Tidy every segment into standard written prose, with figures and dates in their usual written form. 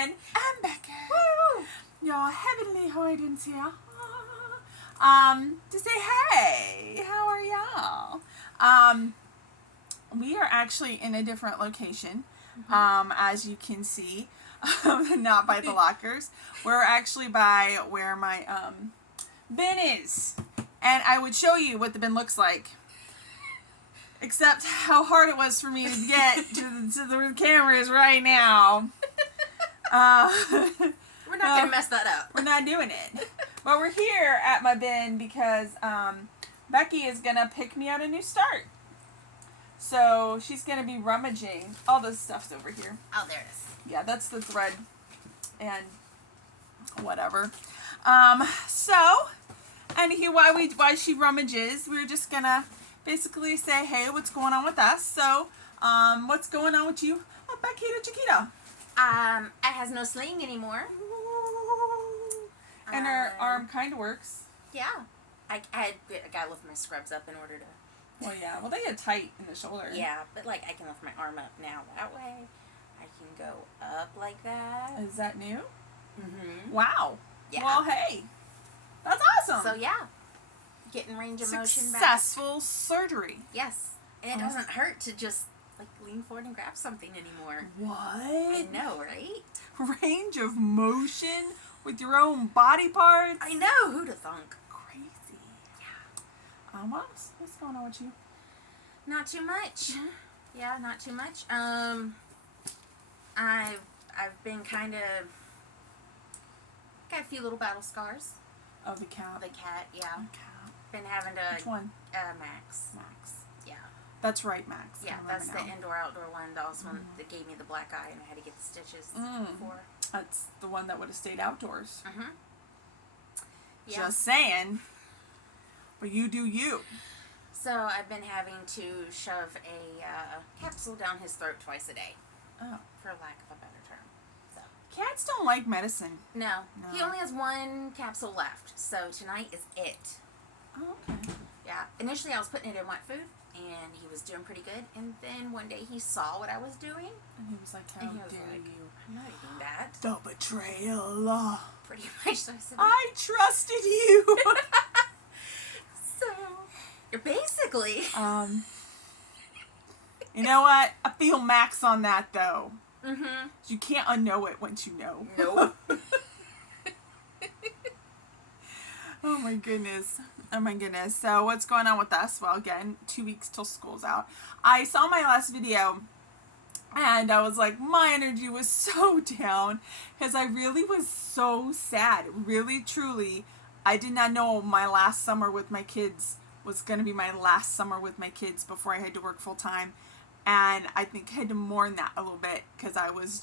again. I'm Beckey. Woo! Your heavenly Hoydens here. To say hey, how are y'all? We are actually in a different location, as you can see, not by the lockers. We're actually by where my bin is, and I would show you what the bin looks like. Except how hard it was for me to get to the cameras right now. We're not going to mess that up. We're not doing it. But we're here at my bin because Beckey is going to pick me out a new start. So she's going to be rummaging. All this stuff's over here. Oh, there it is. Yeah, that's the thread and whatever. So, anywho, while she rummages, we're just going to basically say, hey, what's going on with us? So, what's going on with you? Oh, Beckey Chiquita. I has no sling anymore. And her arm kind of works. Yeah. I got to lift my scrubs up in order to... Well, yeah. Well, they get tight in the shoulder. Yeah, but, like, I can lift my arm up now that way. I can go up like that. Is that new? Mm-hmm. Wow. Yeah. Well, hey. That's awesome. So, yeah. Getting range of motion back. Successful surgery. Yes. And it doesn't hurt to just, like, lean forward and grab something anymore. What? I know, right? Range of motion with your own body parts? I know. Who'd have thunk? Crazy. Yeah. What else? What's going on with you? Not too much. Mm-hmm. Yeah, not too much. I've been kind of got a few little battle scars. Oh, the cat. The cat, yeah. The cat. Been having to. Which one? Max. Max. Yeah. That's right, Max. Yeah, that's the indoor-outdoor one. That was one that gave me the black eye, and I had to get the stitches for. That's the one that would have stayed outdoors. Mm-hmm. Yeah. Just saying. But you do you. So I've been having to shove a capsule down his throat twice a day. Oh. For lack of a better term. So. Cats don't like medicine. No. He only has one capsule left. So tonight is it. Oh, okay. Yeah. Initially I was putting it in wet food. And he was doing pretty good. And then one day he saw what I was doing. And he was like, how dare you? I'm not eating that. The betrayal. Pretty much. So I said, I trusted you. so, you're basically. You know what? I feel Max on that, though. Mm-hmm. You can't unknow it once you know. Nope. Oh my goodness. Oh my goodness. So what's going on with us? Well, again, 2 weeks till school's out. I saw my last video and I was like, my energy was so down because I really was so sad. Really, truly, I did not know my last summer with my kids was going to be my last summer with my kids before I had to work full time. And I think I had to mourn that a little bit because I was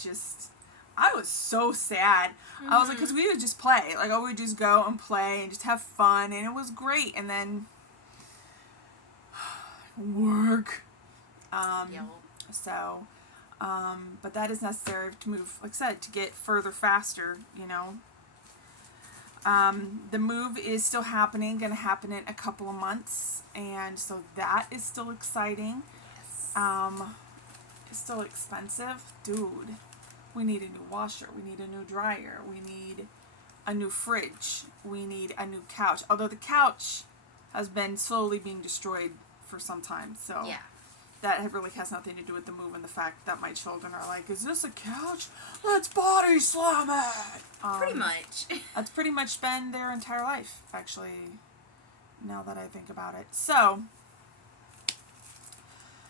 so sad. Mm-hmm. I was like, because we would just play. Like, I would just go and play and just have fun. And it was great. And then work. So, but that is necessary to move, like I said, to get further faster, you know. The move is still happening, going to happen in a couple of months. And so that is still exciting. Yes. It's still expensive. Dude. We need a new washer. We need a new dryer. We need a new fridge. We need a new couch. Although the couch has been slowly being destroyed for some time. So yeah. That really has nothing to do with the move and the fact that my children are like, is this a couch? Let's body slam it. Pretty much. That's pretty much been their entire life, actually, now that I think about it. So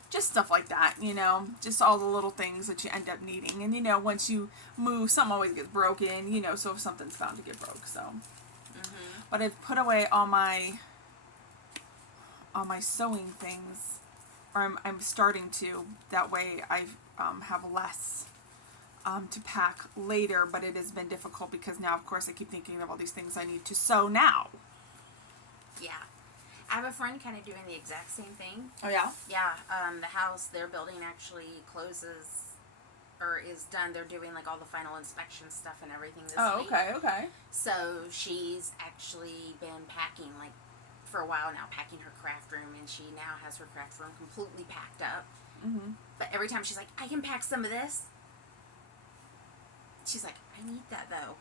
just stuff like that, you know, just all the little things that you end up needing. And, you know, once you move, something always gets broken, you know, so if something's bound to get broke, so. Mm-hmm. But I've put away all my sewing things, or I'm starting to. That way I have less to pack later, but it has been difficult because now, of course, I keep thinking of all these things I need to sew now. Yeah. I have a friend kind of doing the exact same thing. Oh, yeah? Yeah. The house they're building actually closes, or is done. They're doing, like, all the final inspection stuff and everything this week. Oh, okay. So she's actually been packing, like, for a while now, packing her craft room, and she now has her craft room completely packed up. Mm-hmm. But every time she's like, I can pack some of this. She's like, I need that though.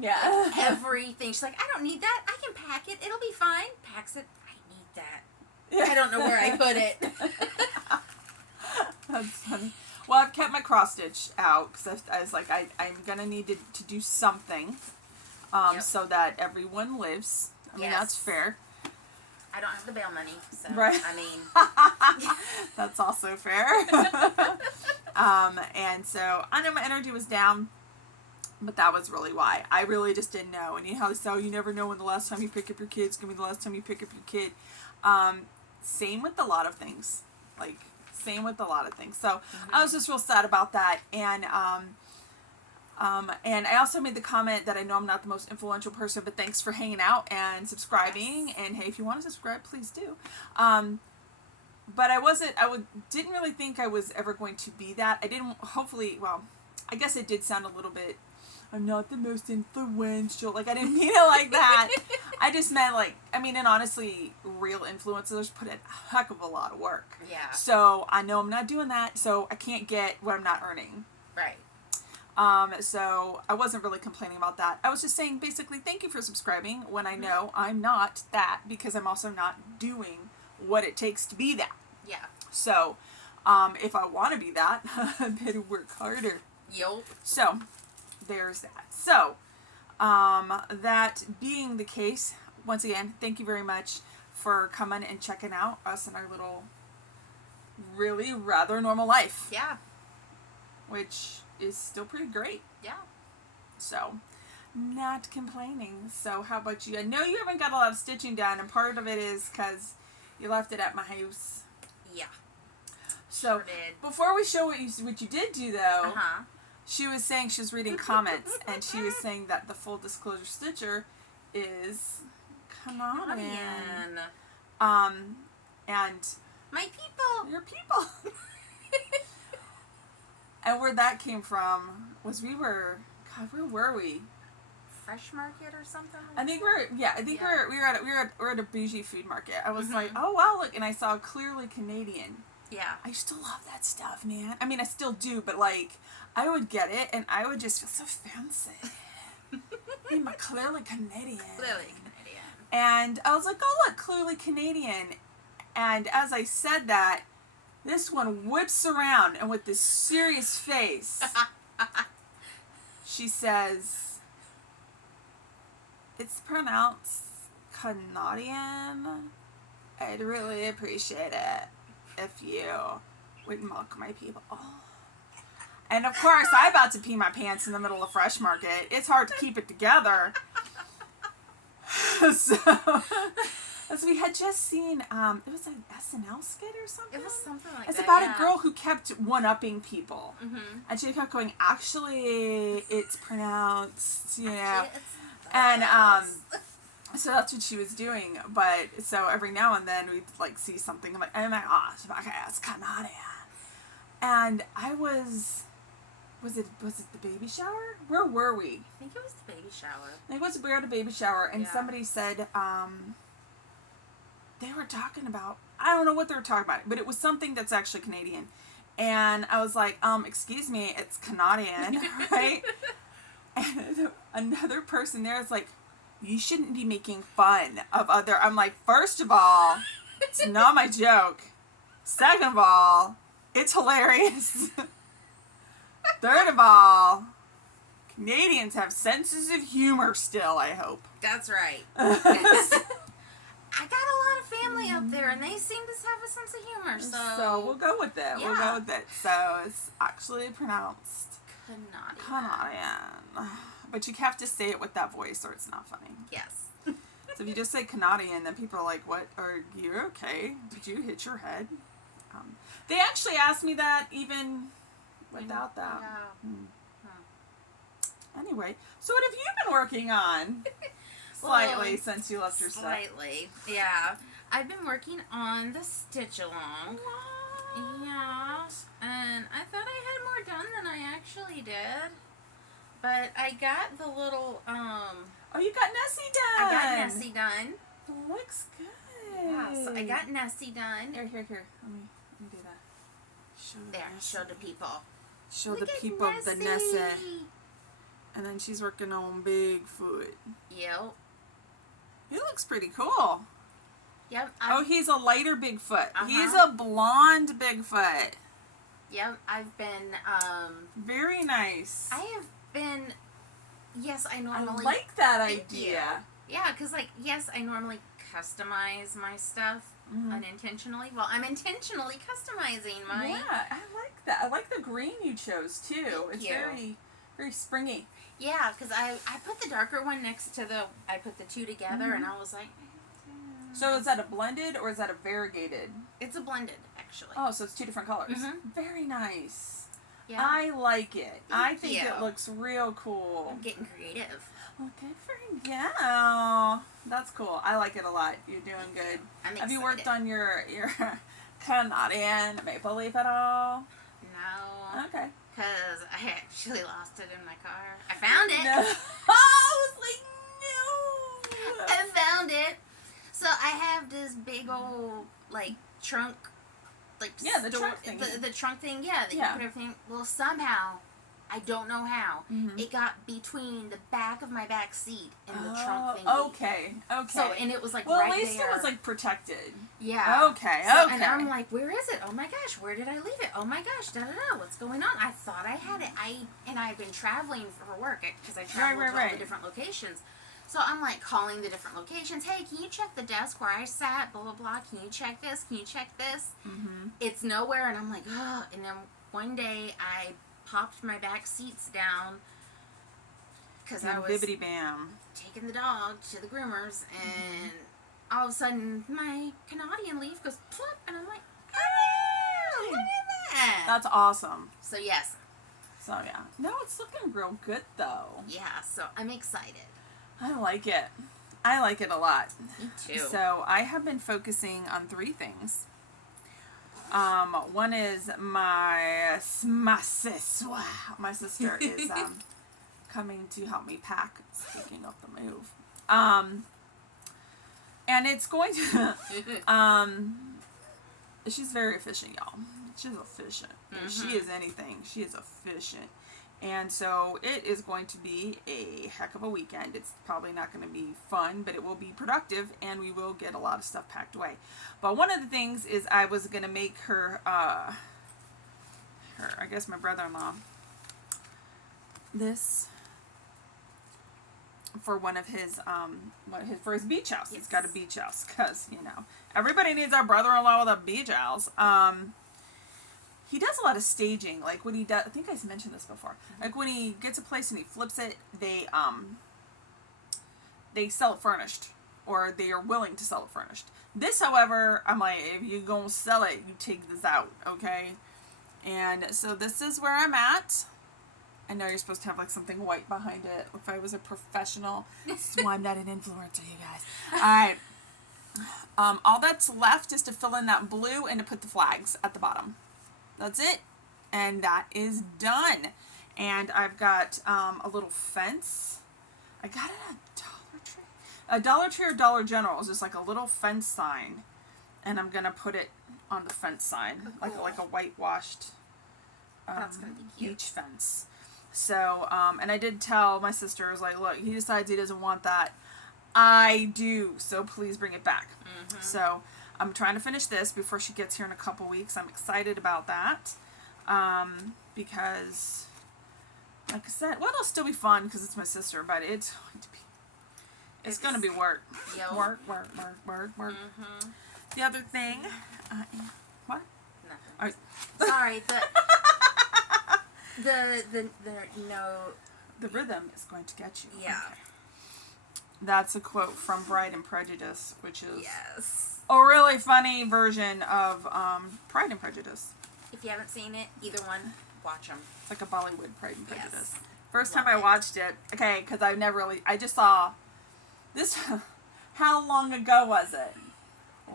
Yeah. Like, everything. She's like, I don't need that. I can pack it. It'll be fine. Packs it. I need that. I don't know where I put it. That's funny. Well, I've kept my cross stitch out because I was like, I'm gonna need to do something, so that everyone lives. I mean, that's fair. I don't have the bail money, so right. I mean, that's also fair. And so I know my energy was down, but that was really why. I really just didn't know. And you know how they say, you never know when the last time you pick up your kid's gonna be the last time you pick up your kid. Same with a lot of things. Same with a lot of things. So I was just real sad about that. And I also made the comment that I know I'm not the most influential person, but thanks for hanging out and subscribing. Yes. And hey, if you want to subscribe, please do. But didn't really think I was ever going to be that. I guess it did sound a little bit, I'm not the most influential. Like, I didn't mean it like that. I just meant, and honestly, real influencers put in a heck of a lot of work. Yeah. So, I know I'm not doing that, so I can't get what I'm not earning. Right. So, I wasn't really complaining about that. I was just saying, basically, thank you for subscribing when I know I'm not that, because I'm also not doing what it takes to be that. Yeah. So, if I want to be that, I better work harder. Yup. So, there's that. So, that being the case, once again, thank you very much for coming and checking out us and our little, really rather normal life. Yeah. Which is still pretty great. Yeah. So, not complaining. So, how about you? I know you haven't got a lot of stitching done, and part of it is because you left it at my house. Yeah. So, sure did. Before we show what you did do, though, she was saying she was reading comments, and she was saying that the full disclosure stitcher is Canadian. And my people. Your people. And where that came from was where were we? Fresh Market or something? I think we're at a bougie food market. I was like, oh wow, look, and I saw clearly Canadian. Yeah. I still love that stuff, man. I mean, I still do, but I would get it, and I would just feel so fancy. I'm clearly Canadian. Clearly Canadian. And I was like, oh look, clearly Canadian. And as I said that, this one whips around, and with this serious face, she says, it's pronounced Canadian. I'd really appreciate it if you would mock my people. And of course, I'm about to pee my pants in the middle of Fresh Market. It's hard to keep it together. As we had just seen, it was an SNL skit or something? It was something like that. It's about a girl who kept one-upping people. And she kept going, actually, it's pronounced, And, so that's what she was doing. But, so every now and then we'd, see something. I'm like, oh my gosh, okay, it's Canadian. And I was it the baby shower? Where were we? I think it was the baby shower. We were at a baby shower, and somebody said, they were talking about, I don't know what they were talking about, but it was something that's actually Canadian. And I was like, excuse me, it's Canadian, right? And another person there is like, you shouldn't be making fun of other. I'm like, first of all, it's not my joke. Second of all, it's hilarious. Third of all, Canadians have senses of humor still, I hope. That's right. Yes. I got a lot of family up there, and they seem to have a sense of humor, so we'll go with it. Yeah. We'll go with it. So it's actually pronounced Canadian. But you have to say it with that voice, or it's not funny. Yes. So if you just say Canadian, then people are like, what? Are you okay? Did you hit your head? They actually asked me that even without that. Yeah. Anyway, so what have you been working on? Slightly, since you left your stuff. Slightly, yeah. I've been working on the stitch along. What? Yeah. And I thought I had more done than I actually did. But I got the little, Oh, you got Nessie done! I got Nessie done. Looks good. Yeah, so I got Nessie done. Here. Let me do that. Show the people. Show the people the Nessie. And then she's working on Bigfoot. Yep. He looks pretty cool. Yep. Oh, he's a lighter Bigfoot. Uh-huh. He's a blonde Bigfoot. Yep. I've been, Very nice. I have been, yes, I I normally. like that idea. Yeah, because, like, yes, I normally customize my stuff unintentionally. Well, I'm intentionally customizing my. Yeah, I like that. I like the green you chose, too. Thank It's you. very, very springy. Yeah, because I put the darker one next to the, I put the two together, and I was like. So is that a blended or is that a variegated? It's a blended, actually. Oh, so it's two different colors. Mhm. Very nice. Yeah. I like it. I think you. it looks real cool. I'm getting creative. Well, good for you. That's cool. I like it a lot. You're doing good. I'm excited. Have you worked on your Canadian maple leaf at all? No. Okay. Because I actually lost it in my car. I found it. No. I was like, no. I found it. So I have this big old, like, trunk, like, Yeah, the trunk thing. The trunk thing, yeah, that you Yeah. put everything. Well, somehow, I don't know how, Mhm. it got between the back of my back seat and the trunk thingy. Okay. Okay. So, and it was, like, well, right at least there. it was, like, protected. Yeah. Okay. So, okay. and I'm like, where is it? Oh my gosh, where did I leave it? Oh my gosh, da da da, what's going on? I thought I had it. I've been traveling for work because I traveled to all the different locations. So I'm like calling the different locations. Hey, can you check the desk where I sat? Blah blah blah. Can you check this? Can you check this? Mm-hmm. It's nowhere, and I'm like, oh. And then one day I popped my back seats down because I was Bibbidi bam. taking the dog to the groomers, and all of a sudden my Canadian leaf goes plop, and I'm like, oh, look at that. That's awesome. So yes, So yeah. No, it's looking real good though. yeah. So I'm excited. I like it. I like it a lot. Me too. So I have been focusing on 3 things. One is my sister is coming to help me pack. Speaking of the move, and it's going to she's very efficient, y'all. She's efficient. If she is anything, she is efficient. And so it is going to be a heck of a weekend. It's probably not going to be fun, but it will be productive, and we will get a lot of stuff packed away. But one of the things is I was going to make her, I guess my brother-in-law, this for one of his, for his beach house. Yes. He's got a beach house because, you know, everybody needs our brother-in-law with a beach house. He does a lot of staging, like when he does, I think I mentioned this before, like when he gets a place and he flips it, they sell it furnished, or they are willing to sell it furnished. This, however, I'm like, if you're gonna sell it, you take this out, okay? And so this is where I'm at. I know you're supposed to have like something white behind it, if I was a professional, so I'm not an influencer, you guys. Alright, all that's left is to fill in that blue and to put the flags at the bottom. That's it, and that is done. And I've got a little fence. I got it at Dollar Tree. A Dollar Tree or Dollar General is just like a little fence sign, and I'm gonna put it on the fence sign, like a whitewashed That's gonna be cute. beach fence. So, and I did tell my sister, I was like, look, he decides he doesn't want that. I do, so please bring it back. So I'm trying to finish this before she gets here in a couple weeks. I'm excited about that. Because, like I said, well, it'll still be fun because it's my sister, but it's going to be work. Yep. Work. The other thing, what? Nothing. All right. Sorry, the The rhythm is going to get you. Yeah. Okay. That's a quote from Pride and Prejudice, which is yes. a really funny version of Pride and Prejudice. If you haven't seen it, either one, watch them. It's like a Bollywood Pride and Prejudice. Yes. First Love time I it. watched it, okay, because I just saw this, how long ago was it?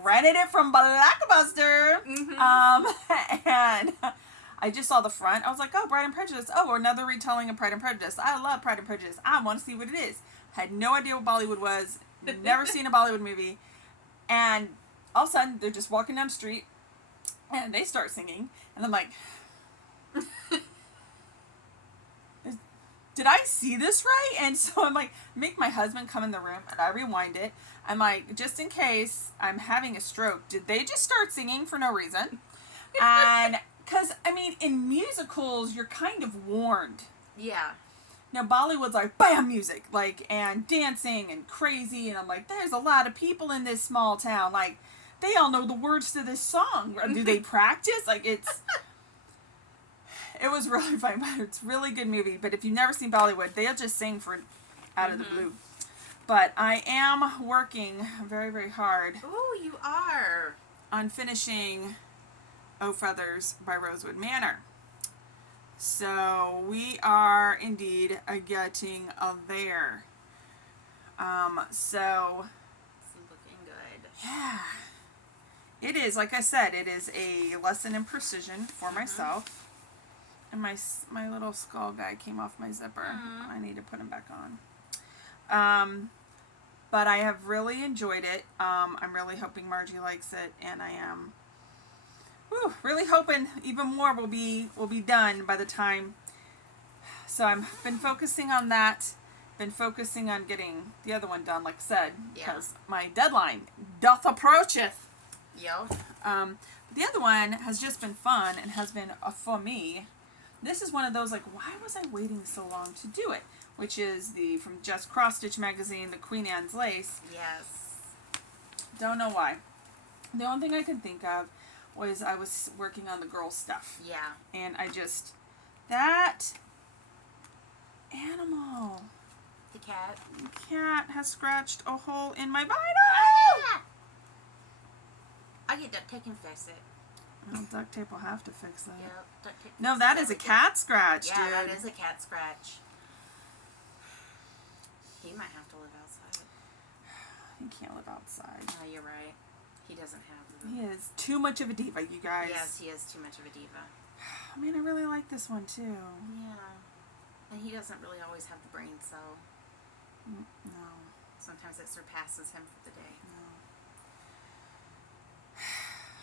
Rented it from Blockbuster, and I just saw the front. I was like, oh, Pride and Prejudice. Oh, another retelling of Pride and Prejudice. I love Pride and Prejudice. I want to see what it is. Had no idea what Bollywood was. Never seen a Bollywood movie. And all of a sudden, they're just walking down the street, and they start singing. And I'm like, did I see this right? And so I'm like, make my husband come in the room, and I rewind it. I'm like, just in case I'm having a stroke, did they just start singing for no reason? And because, I mean, in musicals, you're kind of warned. Yeah. Now, Bollywood's like, bam, music, like, and dancing and crazy. And I'm like, there's a lot of people in this small town. Like, they all know the words to this song. Do they practice? Like, it was really fun, but it's a really good movie. But if you've never seen Bollywood, they'll just sing for out of the blue. But I am working very, very hard. Oh, you are. On finishing O Feathers by Rosewood Manor. So we are indeed getting there. So This is looking good. yeah, it is. Like I said, it is a lesson in precision for myself. And my little skull guy came off my zipper. I need to put him back on. But I have really enjoyed it. I'm really hoping Margie likes it, and I am really hoping even more will be done by the time. So I've been focusing on that. Been focusing on getting the other one done, like I said, because my deadline doth approacheth. Yo. The other one has just been fun and has been for me. This is one of those, like, why was I waiting so long to do it? Which is from Just Cross Stitch magazine, the Queen Anne's Lace. Yes. Don't know why. The only thing I can think of was I was working on the girls' stuff. Yeah. And that animal. The cat. The cat has scratched a hole in my vinyl. Ah! I get duct tape and fix it. Well, duct tape will have to fix that. Yep. Duct tape. No, that is a cat scratch, dude. Yeah, that is a cat scratch. He might have to live outside. He can't live outside. Oh, you're right. He doesn't have them. He is too much of a diva, you guys. Yes, he is too much of a diva. I mean, I really like this one, too. Yeah. And he doesn't really always have the brain cell. No. Sometimes it surpasses him for the day. No.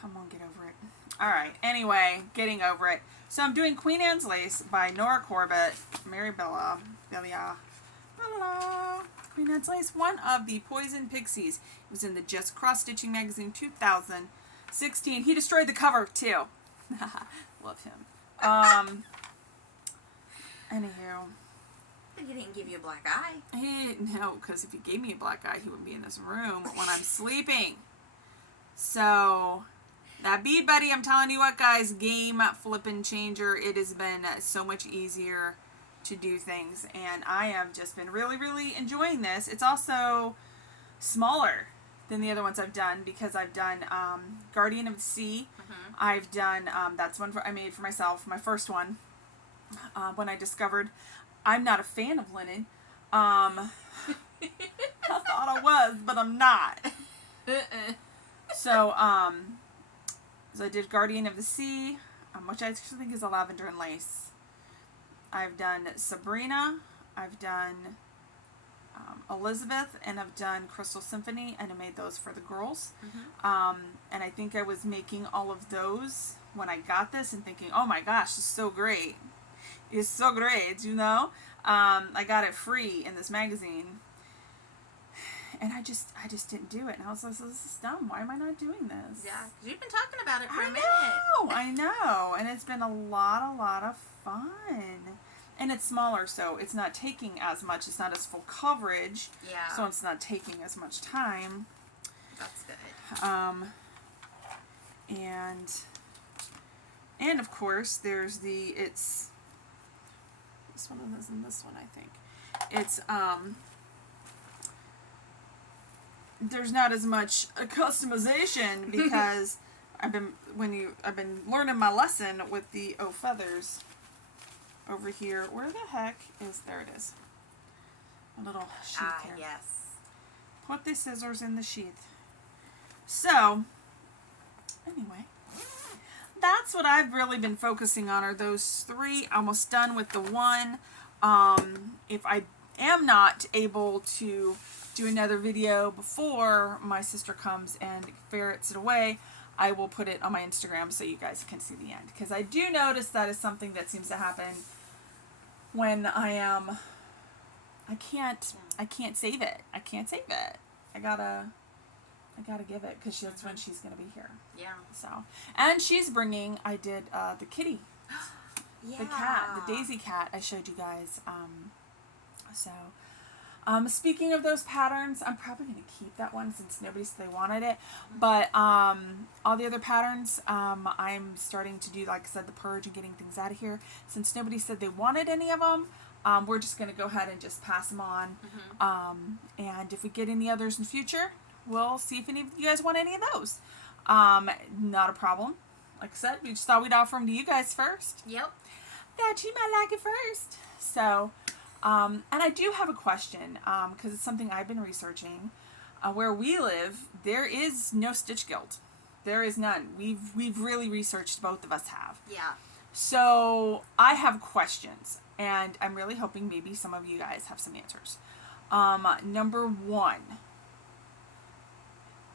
I'm gonna get over it. Alright, anyway, getting over it. So I'm doing Queen Anne's Lace by Nora Corbett, Mary Bella, Queen Anne's Lace, one of the Poison Pixies. It was in the Just Cross Stitching magazine 2016. He destroyed the cover, too. Love him. Anywho. He didn't give you a black eye. No, because if he gave me a black eye, he wouldn't be in this room when I'm sleeping. So, that bead buddy, I'm telling you what, guys, game flippin' changer. It has been so much easier to do things, and I have just been really, really enjoying this. It's also smaller than the other ones I've done, because I've done Guardian of the Sea. I've done, that's one I made for myself, my first one, when I discovered I'm not a fan of linen. I thought I was, but I'm not. So I did Guardian of the Sea, which I actually think is a lavender and lace. I've done Sabrina, I've done Elizabeth, and I've done Crystal Symphony, and I made those for the girls. And I think I was making all of those when I got this and thinking, oh my gosh, it's so great. It's so great, you know? I got it free in this magazine. And I just didn't do it. And I was like, this is dumb. Why am I not doing this? Yeah, because you've been talking about it for a minute. I know. And it's been a lot of fun. And it's smaller, so it's not taking as much. It's not as full coverage. Yeah. So it's not taking as much time. That's good. And of course, there's this one is in this one, I think. It's, there's not as much customization because I've been learning my lesson with the O Feathers over here. Where the heck is, there it is. A little sheath here. Yes. Put the scissors in the sheath. So, anyway, that's what I've really been focusing on, are those three. Almost done with the one. If I am not able to do another video before my sister comes and ferrets it away, I will put it on my Instagram so you guys can see the end. Because I do notice that is something that seems to happen when I can't save it. I can't save it. I gotta give it because that's when she's gonna be here. Yeah. So, and she's bringing. I did the kitty, yeah. the cat, the Daisy cat. I showed you guys. Speaking of those patterns, I'm probably gonna keep that one since nobody said they wanted it. But all the other patterns, I'm starting to do, like I said, the purge and getting things out of here. Since nobody said they wanted any of them, we're just gonna go ahead and just pass them on. And if we get any others in the future, we'll see if any of you guys want any of those. Not a problem. Like I said, we just thought we'd offer them to you guys first. Yep. That you might like it first. So, and I do have a question, because it's something I've been researching. Where we live, there is no Stitch Guild. There is none. We've really researched, both of us have. Yeah. So, I have questions, and I'm really hoping maybe some of you guys have some answers. Number one,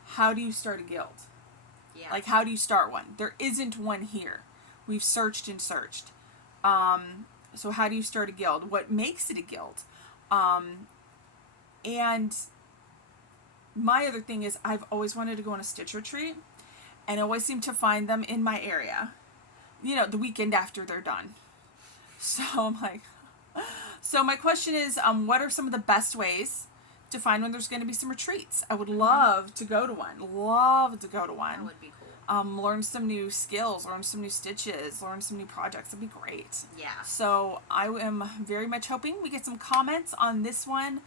how do you start a guild? Yeah. Like, how do you start one? There isn't one here. We've searched and searched. So how do you start a guild? What makes it a guild? And my other thing is, I've always wanted to go on a Stitch retreat, and I always seem to find them in my area, you know, the weekend after they're done. So I'm like, so my question is, what are some of the best ways to find when there's going to be some retreats? I would love to go to one. Love to go to one. That would be cool. Learn some new skills, learn some new stitches, learn some new projects. That'd be great. Yeah. So I am very much hoping we get some comments on this one.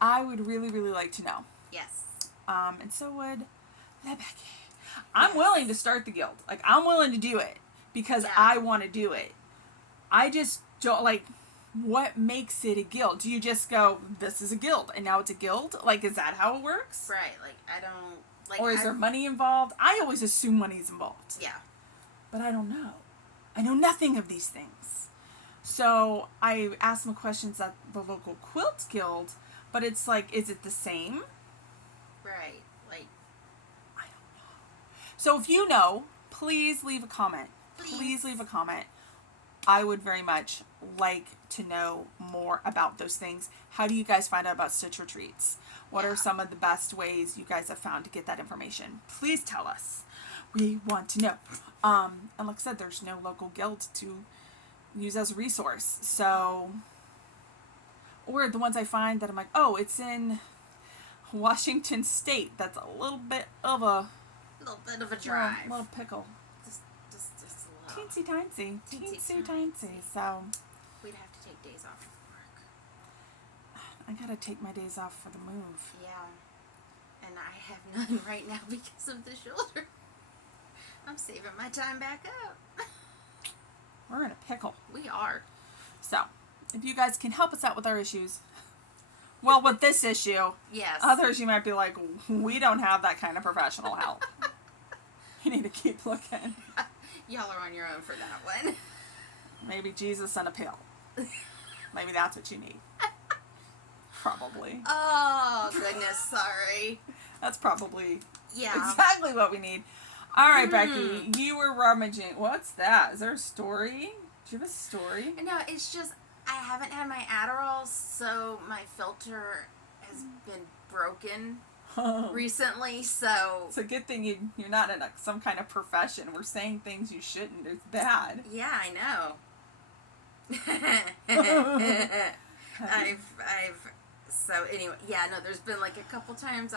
I would really, really like to know. Yes. And so would Beckey. I'm willing to start the guild. Like, I'm willing to do it because I want to do it. I just don't, like, what makes it a guild? Do you just go, this is a guild, and now it's a guild? Like, is that how it works? Right. Like, I don't... Like, or is there money involved? I always assume money's involved. Yeah. But I don't know. I know nothing of these things. So I asked some questions at the local quilt guild, but it's like, is it the same? Right. Like, I don't know. So if you know, please leave a comment. Please leave a comment. I would very much like to know more about those things. How do you guys find out about Stitch retreats? What are some of the best ways you guys have found to get that information? Please tell us. We want to know. And like I said, there's no local guild to use as a resource. So, or the ones I find that I'm like, oh, it's in Washington State. That's a little bit of a drive. Little pickle. Just a little. Teensy tiny. So we'd have to take days off of work. I gotta take my days off for the move. Yeah. And I have none right now because of the shoulder. I'm saving my time back up. We're in a pickle. We are. So, if you guys can help us out with our issues, well, with this issue, yes. Others you might be like, we don't have that kind of professional help. You need to keep looking. Y'all are on your own for that one. Maybe Jesus and a pill. Maybe that's what you need. Probably. Oh, goodness, sorry. That's probably Yeah. exactly what we need. All right, Beckey, you were rummaging. What's that? Is there a story? Do you have a story? No, it's just I haven't had my Adderall, so my filter has been broken recently, so... It's a good thing you're not in some kind of profession. We're saying things you shouldn't. It's bad. Yeah, I know. So anyway, yeah, no, there's been like a couple times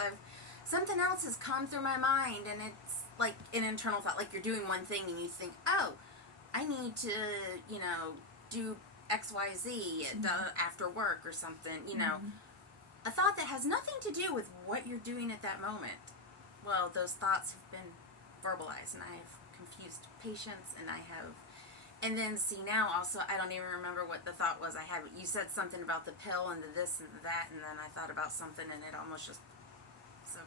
something else has come through my mind, and it's like an internal thought, like you're doing one thing and you think, oh, I need to, do XYZ after work or something, a thought that has nothing to do with what you're doing at that moment. Well, those thoughts have been verbalized, and I have confused patients, and then see now also, I don't even remember what the thought was I had. You said something about the pill and the this and the that, and then I thought about something, and it almost just, so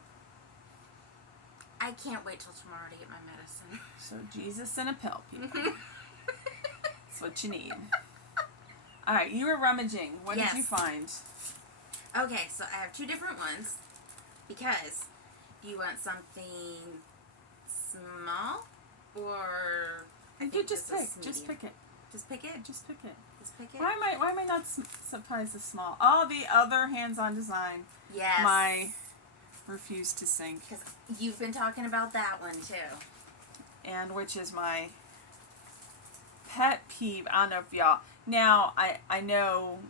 I can't wait till tomorrow to get my medicine. So Jesus and a pill, people. That's what you need. All right, you were rummaging. What did you find? Okay, so I have two different ones, because do you want something small, or... You just pick it. Just pick it. Just pick it. Just pick it. Why am I not surprised this small? Oh, the other hands-on design. Yes. My refuse to sink. Because you've been talking about that one too. And which is my pet peeve. I don't know if y'all... Now, I know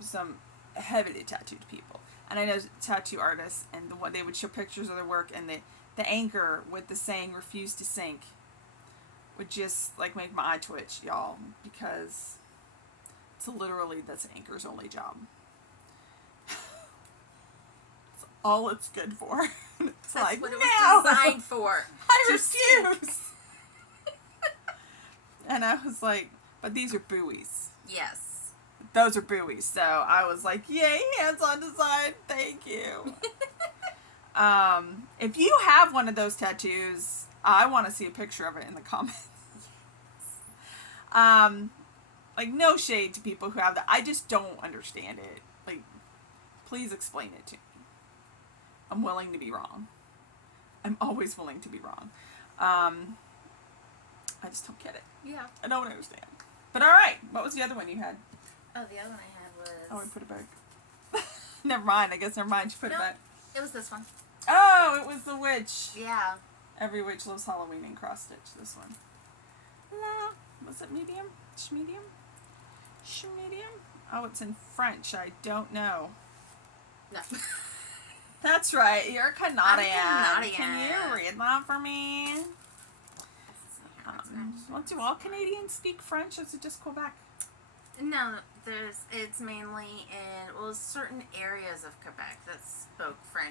some heavily tattooed people. And I know tattoo artists, and what they would show pictures of their work, and the anchor with the saying "refuse to sink" would just like make my eye twitch, y'all, because it's literally that's anchor's only job. It's all it's good for. It's That's like, what it no, was designed for. I refuse. And I was like, but these are buoys. Yes. Those are buoys. So I was like, yay, hands-on design. Thank you. If you have one of those tattoos, I want to see a picture of it in the comments. Like, no shade to people who have that. I just don't understand it. Like, please explain it to me. I'm willing to be wrong. I'm always willing to be wrong. I just don't get it. Yeah. I don't understand. But all right, what was the other one you had? Oh, the other one I had was... Oh, I put it back. Never mind. I guess never mind. You put it back. It was this one. Oh, it was the witch. Yeah. Every witch loves Halloween in cross stitch. This one. La. Was it medium? Schmedium? Schmedium? Oh, it's in French. I don't know. No. That's right. You're Canadian. I'm Canadian. Can you read that for me? Do all Canadians speak French, or is it just Quebec? No, it's mainly in, well, certain areas of Quebec that spoke French.